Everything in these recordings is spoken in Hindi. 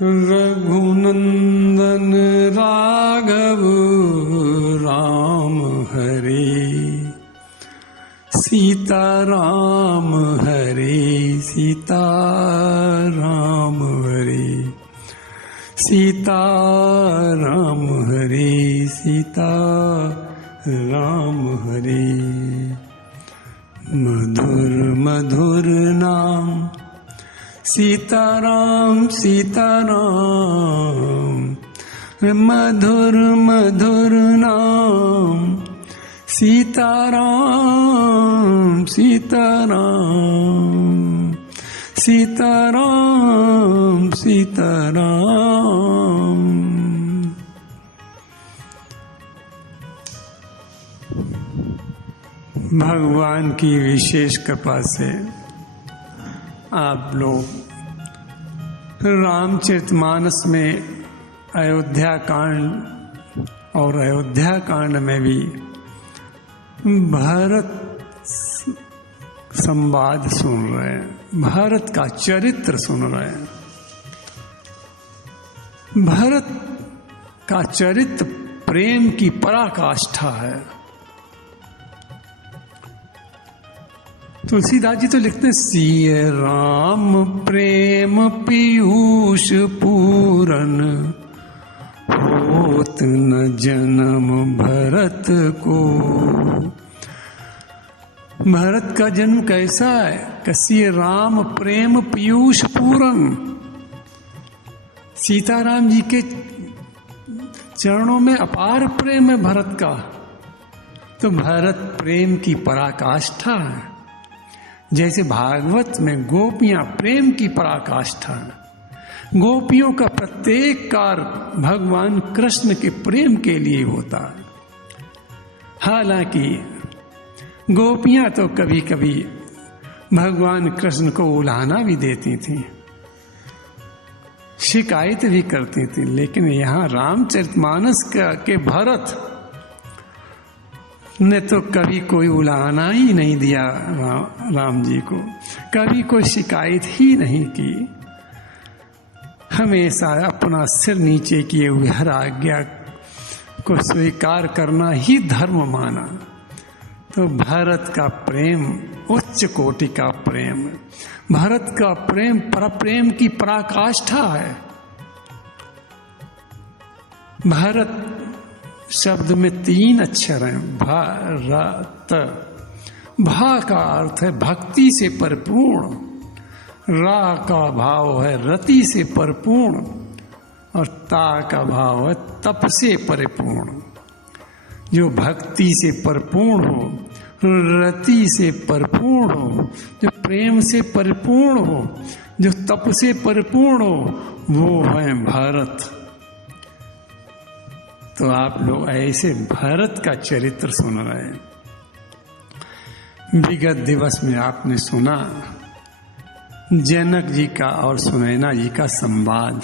रघुनंदन राघव राम हरे, सीता राम हरे, सीता राम हरे, सीता राम हरे, सीता राम हरे। मधुर मधुर नाम सीताराम सीताराम, मधुर मधुर नाम सीताराम सीताराम, सीताराम सीताराम। भगवान की विशेष कृपा से आप लोग रामचरितमानस में अयोध्या कांड और अयोध्या कांड में भी भारत संवाद सुन रहे हैं, भारत का चरित्र सुन रहे हैं। भारत का चरित्र प्रेम की पराकाष्ठा है। तुलसीदास जी तो लिखते हैं, सिय राम प्रेम पीयूष पूरन, होत न जन्म भरत को। भरत का जन्म कैसा है? कसिय राम प्रेम पीयूष पूरन। सीताराम जी के चरणों में अपार प्रेम है भरत का, तो भरत प्रेम की पराकाष्ठा है। जैसे भागवत में गोपियां प्रेम की पराकाष्ठा है, गोपियों का प्रत्येक कार्य भगवान कृष्ण के प्रेम के लिए होता है। हालांकि गोपियां तो कभी कभी भगवान कृष्ण को उलाहना भी देती थीं, शिकायत भी करती थी, लेकिन यहाँ रामचरितमानस के भरत ने तो कभी कोई उलाहना ही नहीं दिया राम जी को, कभी कोई शिकायत ही नहीं की। हमेशा अपना सिर नीचे किए हुए हर आज्ञा को स्वीकार करना ही धर्म माना। तो भारत का प्रेम उच्च कोटि का प्रेम, भारत का प्रेम परप्रेम की पराकाष्ठा है। भारत शब्द में 3 अक्षर हैं, भारत। भा का अर्थ है भक्ति से परिपूर्ण, रा का भाव है रति से परिपूर्ण, और ता का भाव है तप से परिपूर्ण। जो भक्ति से परिपूर्ण हो, रति से परिपूर्ण हो, जो प्रेम से परिपूर्ण हो, जो तप से परिपूर्ण हो, वो है भारत। तो आप लोग ऐसे भारत का चरित्र सुन रहे हैं। विगत दिवस में आपने सुना जनक जी का और सुनैना जी का संवाद।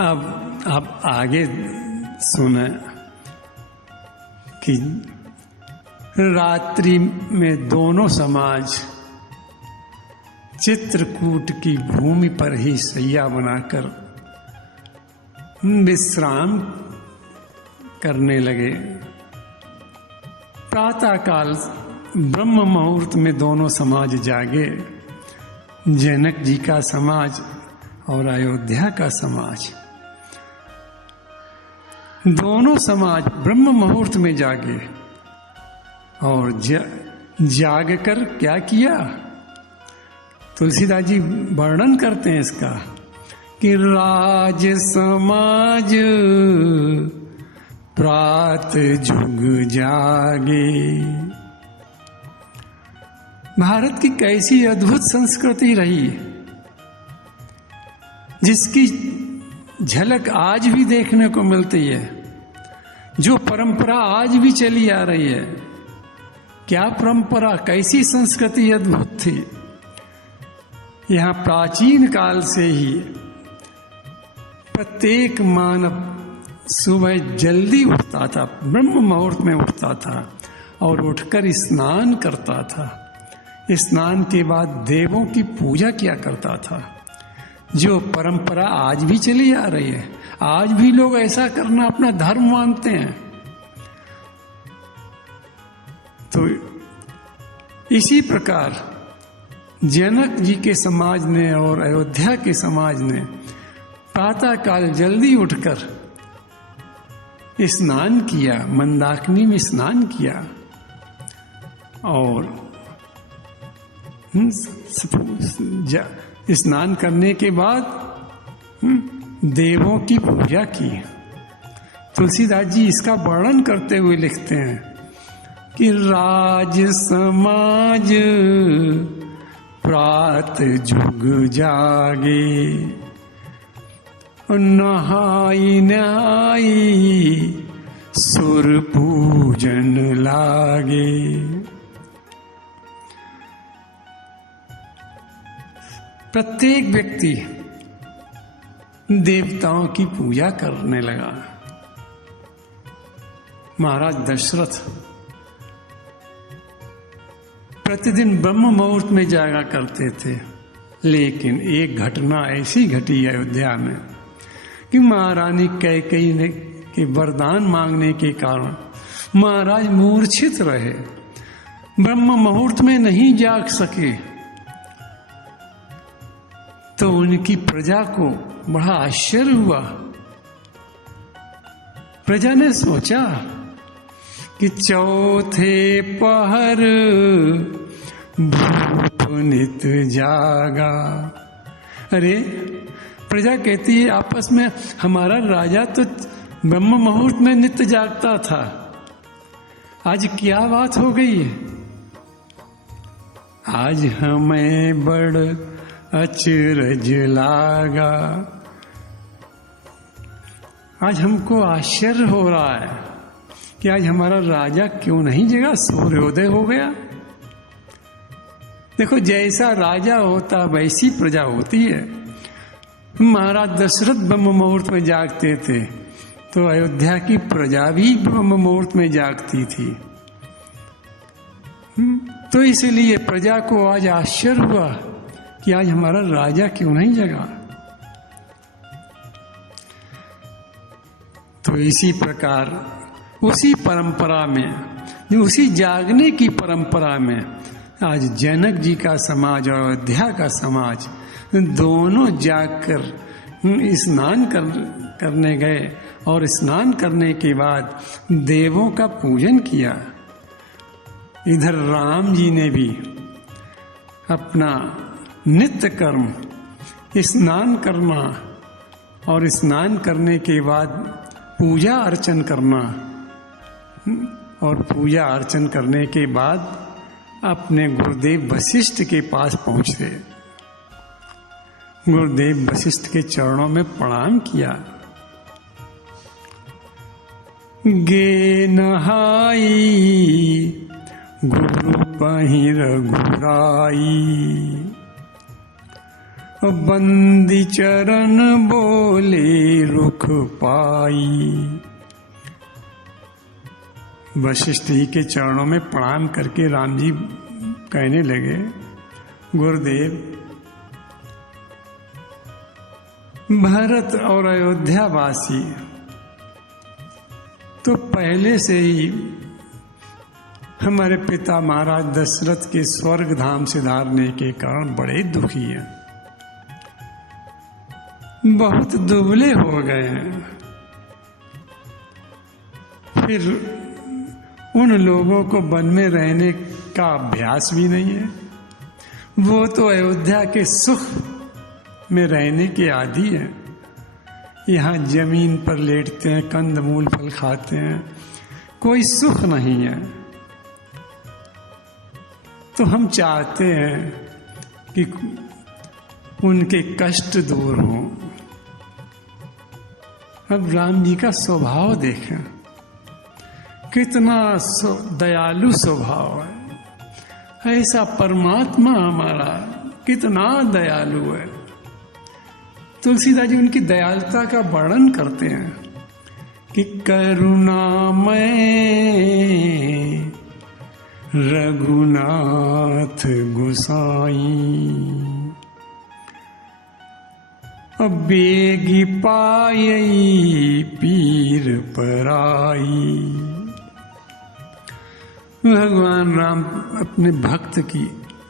अब आगे सुने कि रात्रि में दोनों समाज चित्रकूट की भूमि पर ही शैया बनाकर विश्राम करने लगे। प्रातःकाल ब्रह्म मुहूर्त में दोनों समाज जागे, जनक जी का समाज और अयोध्या का समाज। दोनों समाज ब्रह्म मुहूर्त में जागे और जाग कर क्या किया? तुलसीदास जी वर्णन करते हैं इसका कि राज समाज प्रात जुग जागे। भारत की कैसी अद्भुत संस्कृति रही, जिसकी झलक आज भी देखने को मिलती है, जो परंपरा आज भी चली आ रही है। क्या परंपरा, कैसी संस्कृति अद्भुत थी। यहाँ प्राचीन काल से ही प्रत्येक मानव सुबह जल्दी उठता था, ब्रह्म मुहूर्त में उठता था और उठकर स्नान करता था। स्नान के बाद देवों की पूजा किया करता था, जो परंपरा आज भी चली आ रही है। आज भी लोग ऐसा करना अपना धर्म मानते हैं। तो इसी प्रकार जनक जी के समाज ने और अयोध्या के समाज ने प्रातः काल जल्दी उठकर स्नान किया, मंदाकिनी में स्नान किया और स्नान करने के बाद देवों की पूजा की। तुलसीदास जी इसका वर्णन करते हुए लिखते हैं कि राज समाज प्रात जुग जागे, नहाई नहाई सुर पूजन लागे। प्रत्येक व्यक्ति देवताओं की पूजा करने लगा। महाराज दशरथ प्रतिदिन ब्रह्म मुहूर्त में जागा करते थे, लेकिन एक घटना ऐसी घटी अयोध्या में कि महारानी कैकेयी ने के वरदान मांगने के कारण महाराज मूर्छित रहे, ब्रह्म मुहूर्त में नहीं जाग सके। तो उनकी प्रजा को बड़ा आश्चर्य हुआ। प्रजा ने सोचा कि चौथे पहर भूप नित जागा। अरे प्रजा कहती है आपस में, हमारा राजा तो ब्रह्म मुहूर्त में नित्य जागता था, आज क्या बात हो गई है? आज हमें बड़ अचरज लागा। आज हमको आश्चर्य हो रहा है कि आज हमारा राजा क्यों नहीं जगा, सूर्योदय हो गया। देखो, जैसा राजा होता वैसी प्रजा होती है। महाराज दशरथ ब्रह्म मुहूर्त में जागते थे, तो अयोध्या की प्रजा भी ब्रह्म मुहूर्त में जागती थी। तो इसलिए प्रजा को आज आश्चर्य हुआ कि आज हमारा राजा क्यों नहीं जगा। तो इसी प्रकार उसी परंपरा में, उसी जागने की परंपरा में आज जनक जी का समाज और अयोध्या का समाज दोनों जागकर स्नान करने गए और स्नान करने के बाद देवों का पूजन किया। इधर राम जी ने भी अपना नित्य कर्म स्नान करना और स्नान करने के बाद पूजा अर्चन करना, और पूजा अर्चन करने के बाद अपने गुरुदेव वशिष्ठ के पास पहुंचे। गुरुदेव वशिष्ठ के चरणों में प्रणाम किया। गे नहाई गुरु पहिर घुराई, बंदी चरण बोले रुख पाई। वशिष्ठ जी के चरणों में प्रणाम करके राम जी कहने लगे, गुरुदेव, भरत और अयोध्या वासी तो पहले से ही हमारे पिता महाराज दशरथ के स्वर्ग धाम से धारने के कारण बड़े दुखी हैं, बहुत दुबले हो गए हैं। फिर उन लोगों को वन में रहने का अभ्यास भी नहीं है, वो तो अयोध्या के सुख में रहने के आदी हैं। यहाँ जमीन पर लेटते हैं, कंदमूल फल खाते हैं, कोई सुख नहीं है। तो हम चाहते हैं कि उनके कष्ट दूर हों। अब राम जी का स्वभाव देखें, कितना दयालु स्वभाव है। ऐसा परमात्मा हमारा कितना दयालु है। तुलसीदास जी उनकी दयालुता का वर्णन करते हैं कि करुणामय रघुनाथ गोसाई। अब बेगी पायई पीर पराई। भगवान राम अपने भक्त की,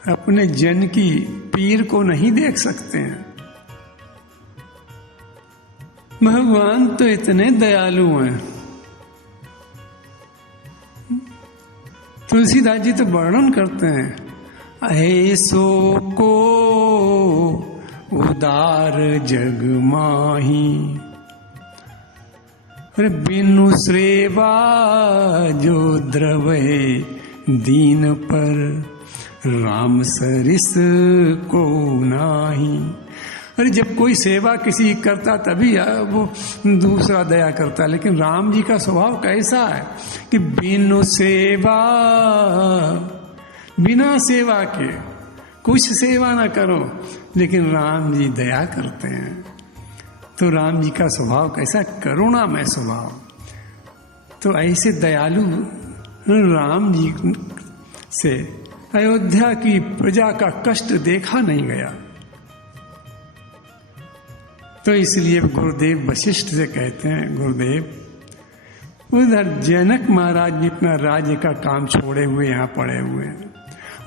अपने जन की पीर को नहीं देख सकते हैं। भगवान तो इतने दयालु हैं। तुलसीदास जी तो वर्णन करते हैं, ऐसो को उदार जग माही, बिनु श्रेवा जो द्रवै दीन पर, राम सरिस को नाही। अरे जब कोई सेवा किसी की करता तभी वो दूसरा दया करता, लेकिन राम जी का स्वभाव कैसा है कि बिनु सेवा, बिना सेवा के कुछ सेवा ना करो, लेकिन राम जी दया करते हैं। तो राम जी का स्वभाव कैसा, करुणामय स्वभाव। तो ऐसे दयालु राम जी से अयोध्या की प्रजा का कष्ट देखा नहीं गया। तो इसलिए गुरुदेव वशिष्ठ से कहते हैं, गुरुदेव उधर जनक महाराज भी अपना राज्य का काम छोड़े हुए यहाँ पड़े हुए हैं,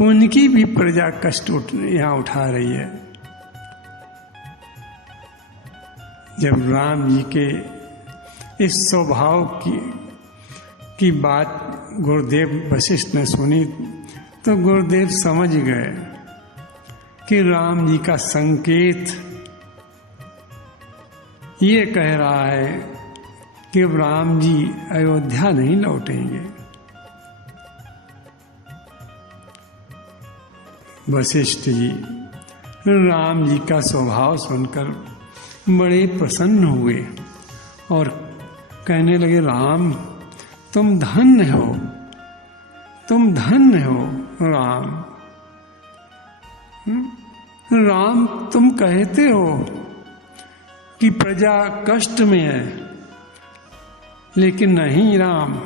उनकी भी प्रजा कष्ट यहाँ उठा रही है। जब राम जी के इस स्वभाव की बात गुरुदेव वशिष्ठ ने सुनी तो गुरुदेव समझ गए कि राम जी का संकेत ये कह रहा है कि राम जी अयोध्या नहीं लौटेंगे। वशिष्ठ जी राम जी का स्वभाव सुनकर बड़े प्रसन्न हुए और कहने लगे, राम तुम धन्य हो, तुम धन्य हो राम। राम तुम कहते हो कि प्रजा कष्ट में है, लेकिन नहीं राम,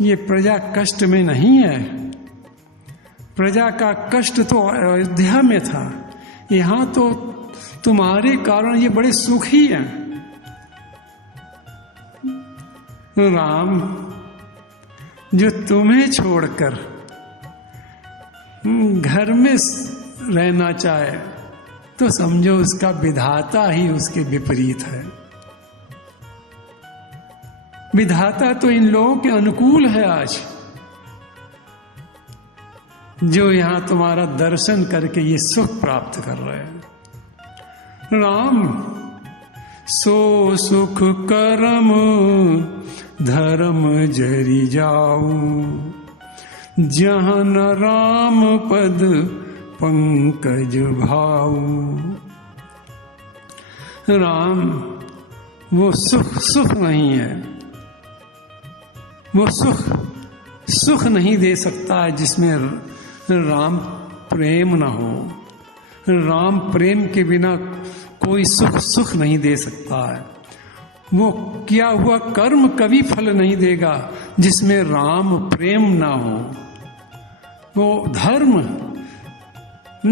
ये प्रजा कष्ट में नहीं है। प्रजा का कष्ट तो अयोध्या में था, यहाँ तो तुम्हारे कारण ये बड़े सुखी हैं। राम जो तुम्हें छोड़कर घर में रहना चाहे तो समझो उसका विधाता ही उसके विपरीत है। विधाता तो इन लोगों के अनुकूल है आज, जो यहां तुम्हारा दर्शन करके ये सुख प्राप्त कर रहे हैं। राम सो सुख करम धर्म जरि जाऊ, जहाँ न राम पद पंकज भाऊ। राम वो सुख नहीं है, वो सुख नहीं दे सकता है जिसमें राम प्रेम ना हो। राम प्रेम के बिना कोई सुख नहीं दे सकता है। वो किया हुआ कर्म कभी फल नहीं देगा जिसमें राम प्रेम ना हो। वो धर्म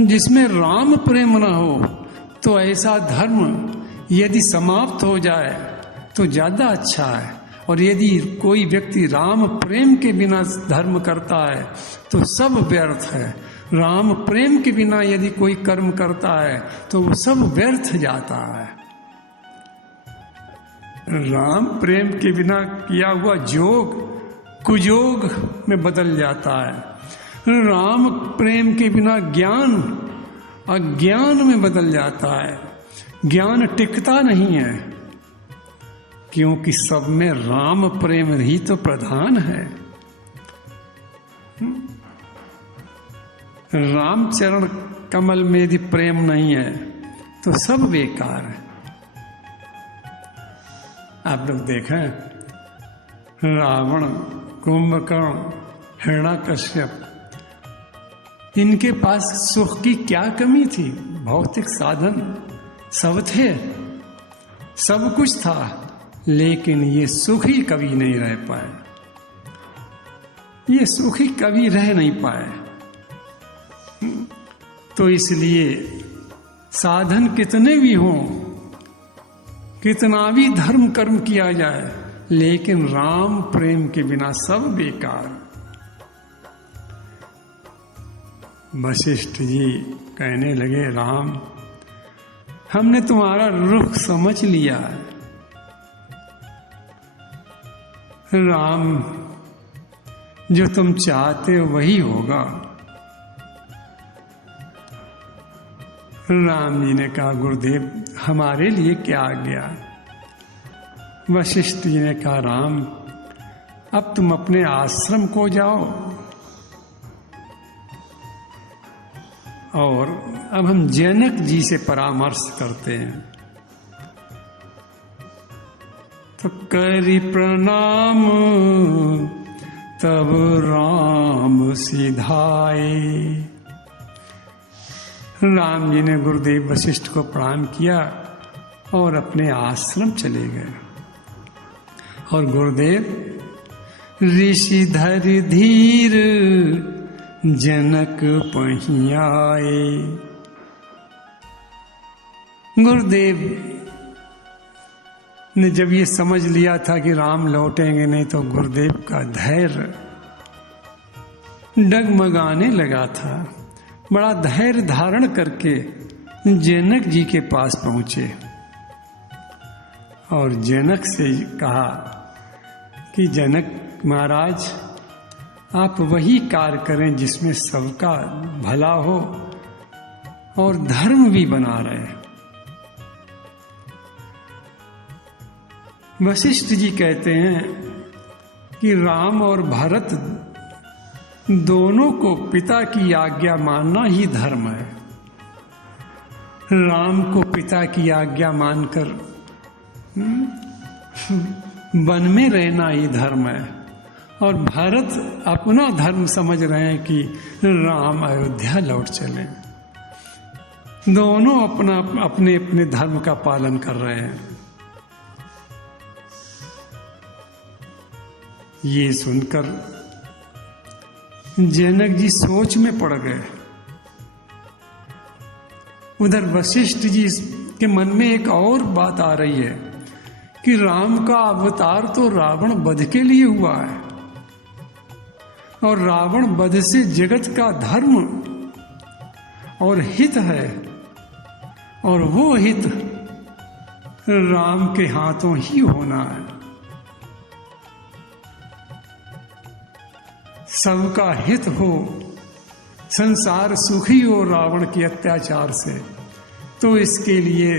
जिसमें राम प्रेम ना हो, तो ऐसा धर्म यदि समाप्त हो जाए तो ज्यादा अच्छा है। और यदि कोई व्यक्ति राम प्रेम के बिना धर्म करता है तो सब व्यर्थ है। राम प्रेम के बिना यदि कोई कर्म करता है तो वो सब व्यर्थ जाता है। राम प्रेम के बिना किया हुआ योग कुयोग में बदल जाता है। राम प्रेम के बिना ज्ञान अज्ञान में बदल जाता है। ज्ञान टिकता नहीं है, क्योंकि सब में राम प्रेम ही तो प्रधान है। राम चरण कमल में यदि प्रेम नहीं है तो सब बेकार है। आप लोग देखें, रावण, कुंभकर्ण, हिरण्यकश्यप, इनके पास सुख की क्या कमी थी? भौतिक साधन सब थे, सब कुछ था, लेकिन ये सुख ही कभी नहीं रह पाए। ये सुखी कभी रह नहीं पाए। तो इसलिए साधन कितने भी हों, कितना भी धर्म कर्म किया जाए, लेकिन राम प्रेम के बिना सब बेकार। वशिष्ठ जी कहने लगे, राम हमने तुम्हारा रुख समझ लिया है। राम जो तुम चाहते हो वही होगा। राम जी ने कहा, गुरुदेव हमारे लिए क्या आज्ञा? वशिष्ठ जी ने कहा, राम अब तुम अपने आश्रम को जाओ और अब हम जनक जी से परामर्श करते हैं। तो करी प्रणाम तब राम सिधाए। राम जी ने गुरुदेव वशिष्ठ को प्रणाम किया और अपने आश्रम चले गए। और गुरुदेव ऋषिधर धीर जनक पहियाए। गुरुदेव ने जब ये समझ लिया था कि राम लौटेंगे नहीं, तो गुरुदेव का धैर्य डगमगाने लगा था। बड़ा धैर्य धारण करके जनक जी के पास पहुंचे और जनक से कहा कि जनक महाराज, आप वही कार्य करें जिसमें सबका भला हो और धर्म भी बना रहे। वशिष्ठ जी कहते हैं कि राम और भरत दोनों को पिता की आज्ञा मानना ही धर्म है। राम को पिता की आज्ञा मानकर वन में रहना ही धर्म है, और भरत अपना धर्म समझ रहे हैं कि राम अयोध्या लौट चले। दोनों अपना अपने अपने धर्म का पालन कर रहे हैं। ये सुनकर जनक जी सोच में पड़ गए। उधर वशिष्ठ जी के मन में एक और बात आ रही है कि राम का अवतार तो रावण वध के लिए हुआ है, और रावण वध से जगत का धर्म और हित है, और वो हित राम के हाथों ही होना है। सबका हित हो, संसार सुखी हो रावण के अत्याचार से, तो इसके लिए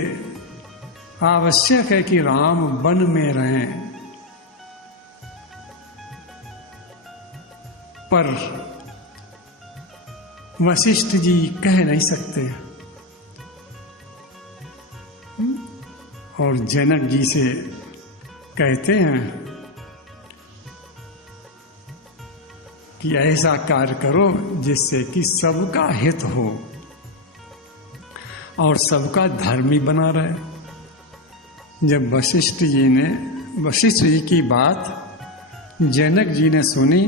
आवश्यक है कि राम वन में रहें। पर वशिष्ठ जी कह नहीं सकते, और जनक जी से कहते हैं कि ऐसा कार्य करो जिससे कि सबका हित हो और सबका धर्म ही बना रहे। जब वशिष्ठ जी की बात जनक जी ने सुनी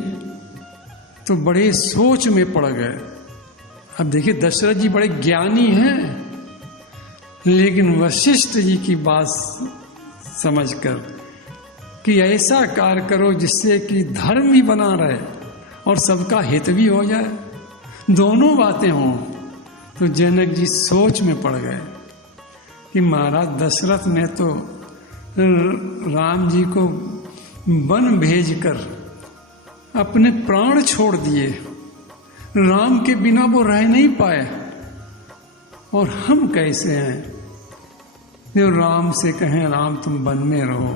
तो बड़े सोच में पड़ गए। अब देखिए, दशरथ जी बड़े ज्ञानी हैं, लेकिन वशिष्ठ जी की बात समझकर कि ऐसा कार्य करो जिससे कि धर्म भी बना रहे और सबका हित भी हो जाए, दोनों बातें हों, तो जनक जी सोच में पड़ गए कि महाराज दशरथ ने तो राम जी को वन भेजकर अपने प्राण छोड़ दिए, राम के बिना वो रह नहीं पाए, और हम कैसे हैं जो राम से कहें राम तुम वन में रहो,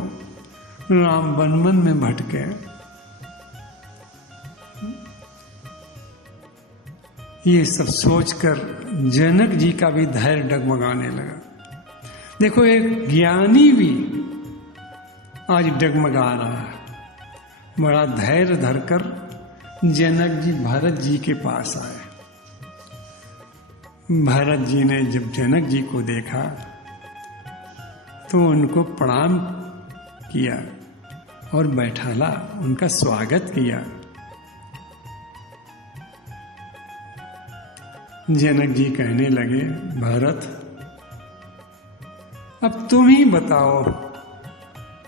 राम वन में भटके। ये सब सोचकर जनक जी का भी धैर्य डगमगाने लगा। देखो, एक ज्ञानी भी आज डगमगा रहा है। बड़ा धैर्य धरकर जनक जी भरत जी के पास आए। भरत जी ने जब जनक जी को देखा तो उनको प्रणाम किया और बैठाला, उनका स्वागत किया। जनक जी कहने लगे, भरत अब तुम ही बताओ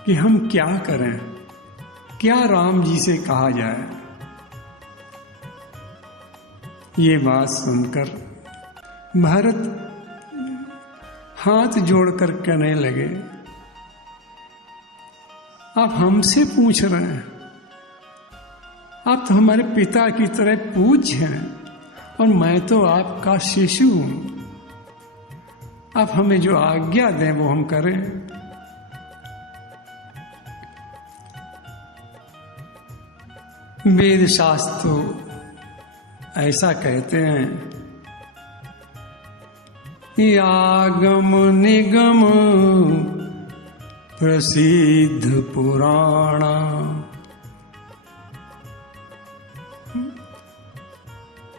कि हम क्या करें, क्या राम जी से कहा जाए। ये बात सुनकर भरत हाथ जोड़कर कहने लगे, आप हमसे पूछ रहे हैं, आप तो हमारे पिता की तरह पूज्य हैं और मैं तो आपका शिशु हूं। आप हमें जो आज्ञा दें वो हम करें। वेद शास्त्र ऐसा कहते हैं, आगम निगम प्रसिद्ध पुराण।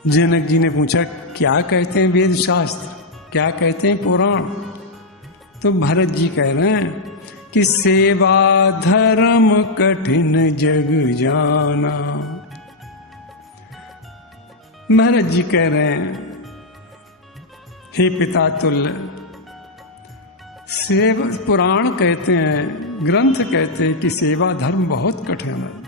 जनक जी ने पूछा, क्या कहते हैं वेद शास्त्र, क्या कहते हैं पुराण? तो भरत जी कह रहे हैं कि सेवा धर्म कठिन जग जाना। भरत जी कह रहे हैं, हे पिता तुल्य, सेवा पुराण कहते हैं, ग्रंथ कहते हैं कि सेवा धर्म बहुत कठिन है।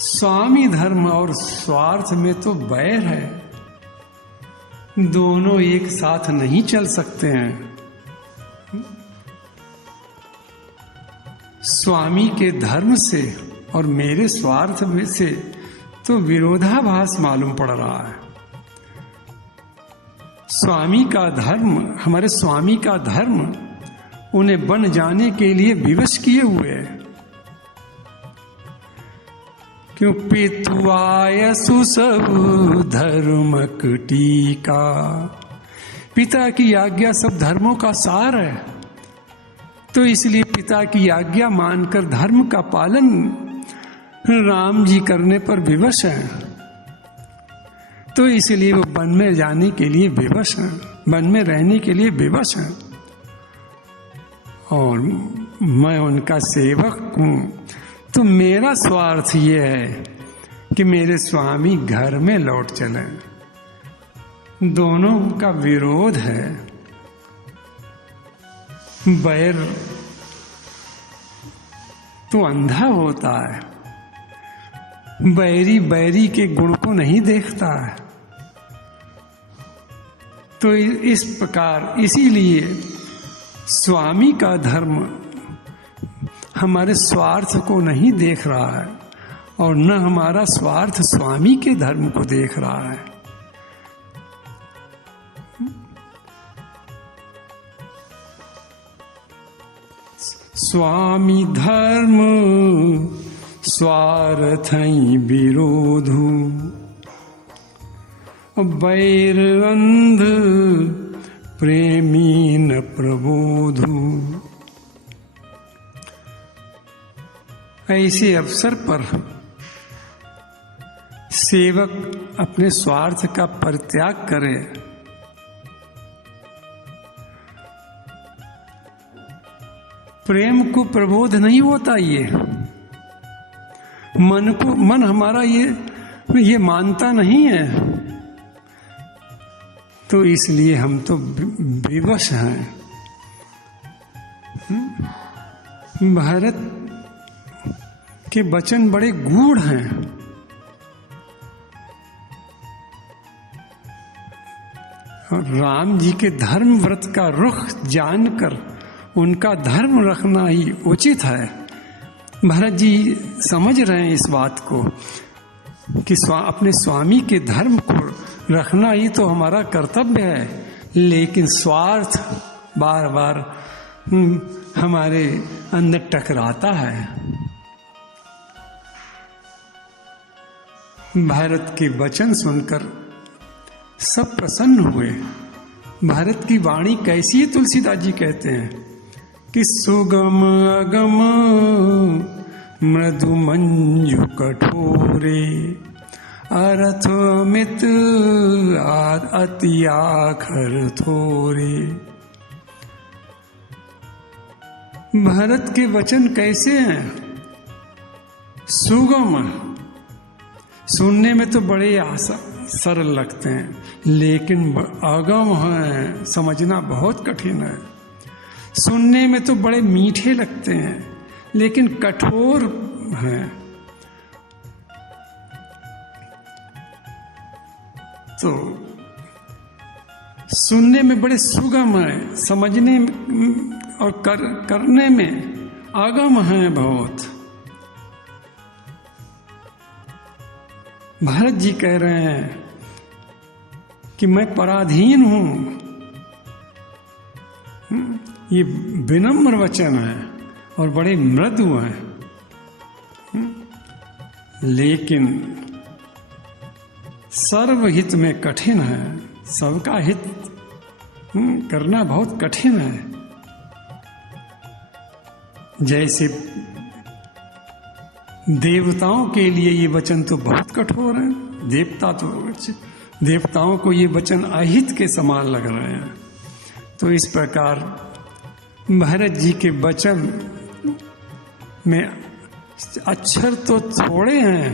स्वामी धर्म और स्वार्थ में तो बैर है, दोनों एक साथ नहीं चल सकते हैं। स्वामी के धर्म से और मेरे स्वार्थ में से तो विरोधाभास मालूम पड़ रहा है। स्वामी का धर्म, हमारे स्वामी का धर्म उन्हें बन जाने के लिए विवश किए हुए है। क्यों पितुआय सुसव धर्म टीका। पिता की आज्ञा सब धर्मों का सार है, तो इसलिए पिता की आज्ञा मानकर धर्म का पालन राम जी करने पर विवश हैं। तो इसलिए वो वन में जाने के लिए विवश हैं, वन में रहने के लिए विवश हैं, और मैं उनका सेवक हूं। तो मेरा स्वार्थ ये है कि मेरे स्वामी घर में लौट चलें। दोनों का विरोध है। बैर तो अंधा होता है, बैरी बैरी के गुण को नहीं देखता है। तो इस प्रकार इसीलिए स्वामी का धर्म हमारे स्वार्थ को नहीं देख रहा है और न हमारा स्वार्थ स्वामी के धर्म को देख रहा है। स्वामी धर्म स्वार्थई विरोधु, बैर अंध प्रेमी न प्रबोधु। ऐसे अवसर पर सेवक अपने स्वार्थ का परित्याग करे, प्रेम को प्रबोध नहीं होता। ये मन हमारा ये मानता नहीं है, तो इसलिए हम तो विवश हैं। भारत के वचन बड़े गूढ़ हैं। और राम जी के धर्म व्रत का रुख जानकर उनका धर्म रखना ही उचित है। भरत जी समझ रहे हैं इस बात को कि अपने स्वामी के धर्म को रखना ही तो हमारा कर्तव्य है, लेकिन स्वार्थ बार बार हमारे अंदर टकराता है। भारत के वचन सुनकर सब प्रसन्न हुए। भारत की वाणी कैसी है, तुलसीदास जी कहते हैं कि सुगम अगम मृदु मंजु कठोरे, अर्थ मित अति आखर थोरे। भारत के वचन कैसे हैं? सुगम, सुनने में तो बड़े सरल लगते हैं, लेकिन अगम है, समझना बहुत कठिन है। सुनने में तो बड़े मीठे लगते हैं, लेकिन कठोर हैं। तो सुनने में बड़े सुगम है, समझने और करने में आगम है बहुत। भरत जी कह रहे हैं कि मैं पराधीन हूं। ये विनम्र वचन है और बड़े मृदु हैं, लेकिन सर्वहित में कठिन है। सबका हित करना बहुत कठिन है। जैसे देवताओं के लिए ये वचन तो बहुत कठोर है। देवताओं को ये वचन अहित के समान लग रहे हैं। तो इस प्रकार भरत जी के वचन में अक्षर तो थोड़े हैं,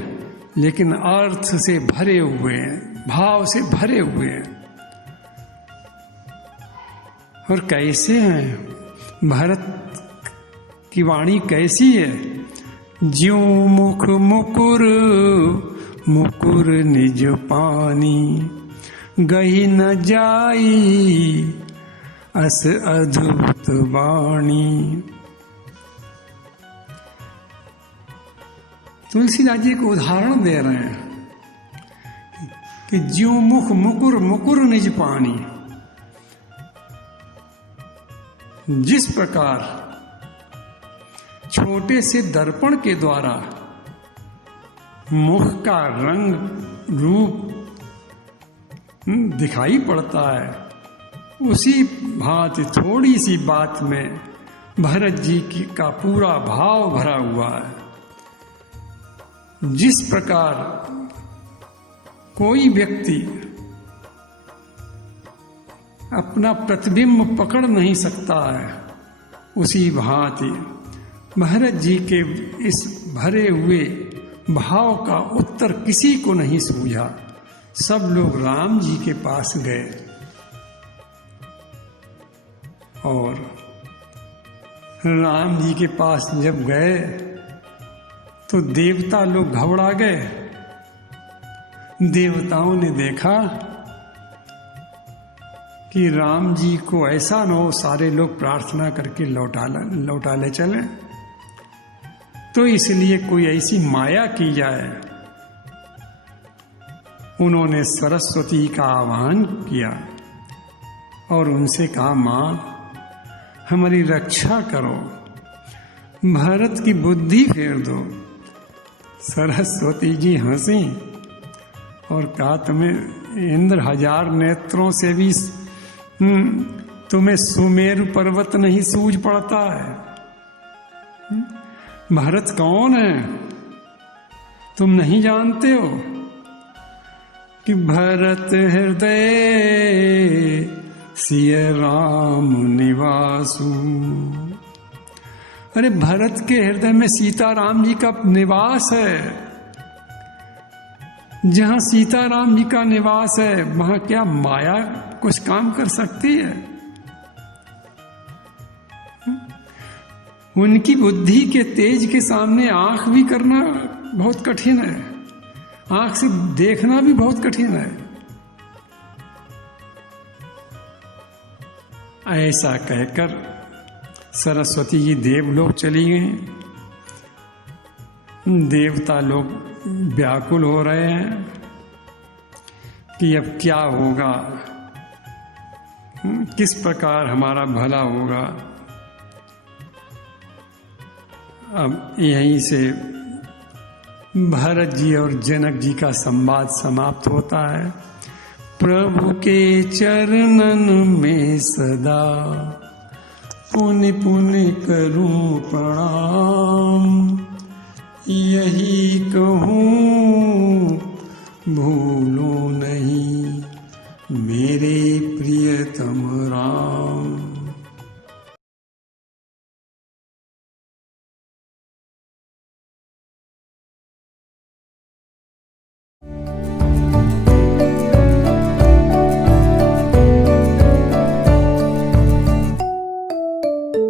लेकिन अर्थ से भरे हुए हैं, भाव से भरे हुए हैं। और कैसे हैं भरत की वाणी कैसी है? ज्यों मुख मुकुर मुकुर निज पानी, गही न जाई अस अद्भुत वाणी। तुलसीदास जी को उदाहरण दे रहे हैं कि ज्यों मुख मुकुर मुकुर निज पानी। जिस प्रकार छोटे से दर्पण के द्वारा मुख का रंग रूप दिखाई पड़ता है, उसी भांति थोड़ी सी बात में भरत जी का पूरा भाव भरा हुआ है। जिस प्रकार कोई व्यक्ति अपना प्रतिबिंब पकड़ नहीं सकता है, उसी भांति भरत जी के इस भरे हुए भाव का उत्तर किसी को नहीं सूझा। सब लोग राम जी के पास गए और राम जी के पास जब गए तो देवता लोग घबरा गए। देवताओं ने देखा कि राम जी को ऐसा न हो सारे लोग प्रार्थना करके लौटा ले चले, तो इसलिए कोई ऐसी माया की जाए। उन्होंने सरस्वती का आह्वान किया और उनसे कहा, मां हमारी रक्षा करो, भरत की बुद्धि फेर दो। सरस्वती जी हंसी और कहा, तुम्हें इंद्र हजार नेत्रों से भी तुम्हें सुमेरु पर्वत नहीं सूझ पड़ता है। भरत कौन है तुम नहीं जानते हो कि भरत हृदय सिय राम निवासु। अरे भरत के हृदय में सीता राम जी का निवास है। जहां सीता राम जी का निवास है, वहां क्या माया कुछ काम कर सकती है? उनकी बुद्धि के तेज के सामने आंख भी करना बहुत कठिन है, आंख से देखना भी बहुत कठिन है। ऐसा कहकर सरस्वती जी देवलोक चली गई। देवता लोग व्याकुल हो रहे हैं कि अब क्या होगा, किस प्रकार हमारा भला होगा। अब यहीं से भरत जी और जनक जी का संवाद समाप्त होता है। प्रभु के चरणन में सदा पुनि पुनि करूं प्रणाम, यही कहूं भूलो नहीं मेरे प्रियतम राम।